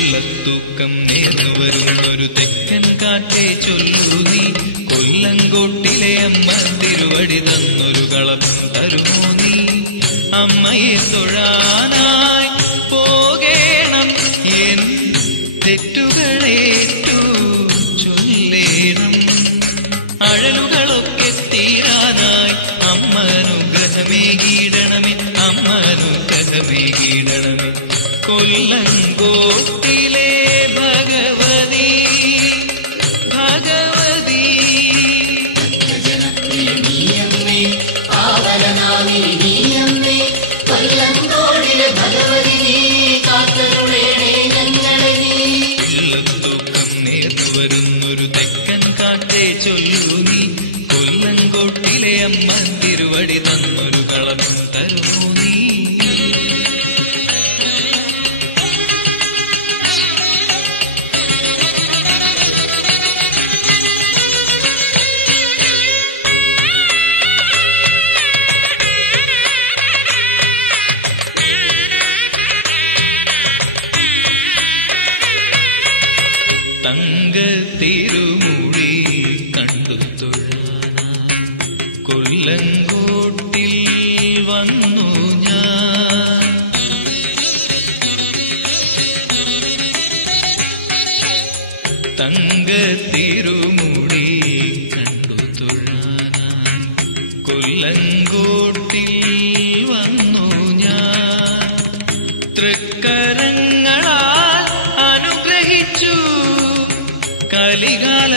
തൂക്കം നേർന്നു വരുന്നൊരു തെക്കൻ കാറ്റേ ചൊല്ലൂ നീ, കൊല്ലങ്കോട്ടിലെ അമ്മ തിരുവടി തന്നൊരു കളം തരുമോ നീ? അമ്മയെ തൊഴാനായി പോകേണം, എൻ തെറ്റുകളേറ്റു ചൊല്ലേണം. അഴലുകളൊക്കെ തീരാനായി അമ്മനുഗ്രഹമേകീടണമേ, അമ്മനുഗ്രഹമേകീടണമേ. കൊല്ലങ്കോട്ടിലെ ഭഗവതി ഭഗവതി നീയമ്മേ, പാവനനാമിനി നീയമ്മേ, കൊല്ലങ്കോടിലെ ഭഗവതി നീ കാത്തരുളേണേ ഞങ്ങളെ നീ. വെള്ളത്തൂക്കം നേർന്നു വരുന്നൊരു തെക്കൻ കാറ്റേ ചൊല്ലൂ നീ, കൊല്ലങ്കോട്ടിലെ അമ്മ തിരുവടി തന്നൊരു കളം തരുമോ നീ? തങ്കത്തിരുമുടി കണ്ടു തൊഴാനായി കൊല്ലങ്കോട്ടിൽ വന്നു ഞാൻ. തങ്കത്തിരുമുടി കണ്ടു തൊഴാനായി കൊല്ലങ്കോട്ടിൽ വന്നു ഞാൻ. തൃക്കരങ്ങളാൽ അനുഗ്രഹിച്ചു കലികാല